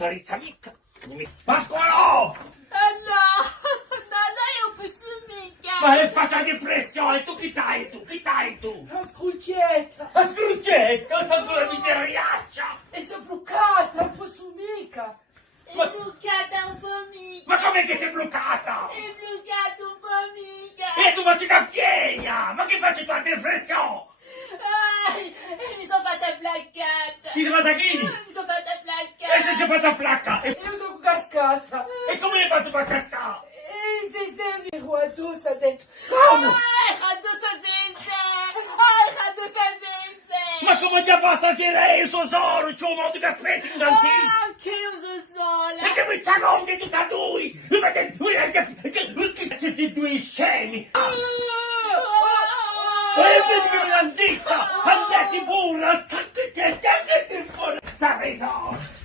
Zarizza mica. Pasqualo! No, lei è un po' mica. Ma è fatta depressione, tu chi dai tu? Chi dai tu? La scrucetta! La scruccetta, sta dura miseriaccia! E sono bloccata, un po' su mica! È bloccata un po' mica. Ma com'è che sei bloccata? È bloccata un po' mica. E tu facci da piena! Ma che faccio tua depressione? Mi sono fatta placcata. Ti sei fatta chi? Mi sono fatta E placcata. se sei fatta flacca? E Io sono cascata! come hai fatto per cascare? E se serve il roi addosso ha detto... Come? Addosso senza. Addosso senza. Ma come ti passa se lei è il suo solo? C'è un modo che aspetti un tantino? Che io sono sola. E che mi sta ronde tutta lui? Siete due scemi! E vedi che mi l'hanno detta! Andate pure! Sapete!